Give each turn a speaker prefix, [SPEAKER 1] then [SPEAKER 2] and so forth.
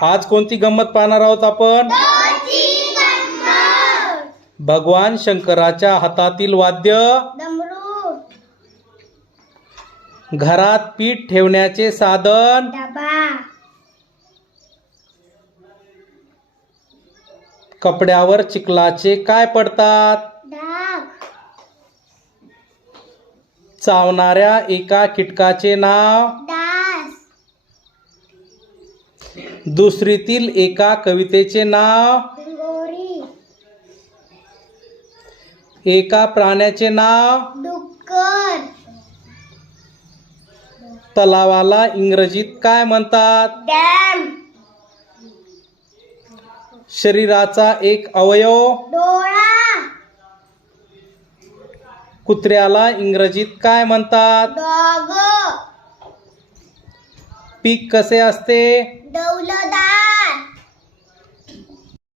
[SPEAKER 1] आज कोणती गंमत पाहणार आहोत आपण? भगवान शंकराच्या हातातील वाद्य
[SPEAKER 2] डमरू
[SPEAKER 1] घरात पीठ ठेवण्याचे साधन कपड्यावर चिखलाचे काय पडतात?
[SPEAKER 2] डाग.
[SPEAKER 1] चावणाऱ्या एका कीटकाचे नाव? दुसरीतील एका कवितेचे नाव? एका प्राण्याचे नाव?
[SPEAKER 2] डुक्कर.
[SPEAKER 1] तलावाला इंग्रजीत काय म्हणतात?
[SPEAKER 2] डॅम.
[SPEAKER 1] शरीराचा एक अवयव?
[SPEAKER 2] डोळा.
[SPEAKER 1] कुत्र्याला इंग्रजीत काय म्हणतात?
[SPEAKER 2] डॉग.
[SPEAKER 1] पीक कसे असते?
[SPEAKER 2] ഉണ്ടാവില്ല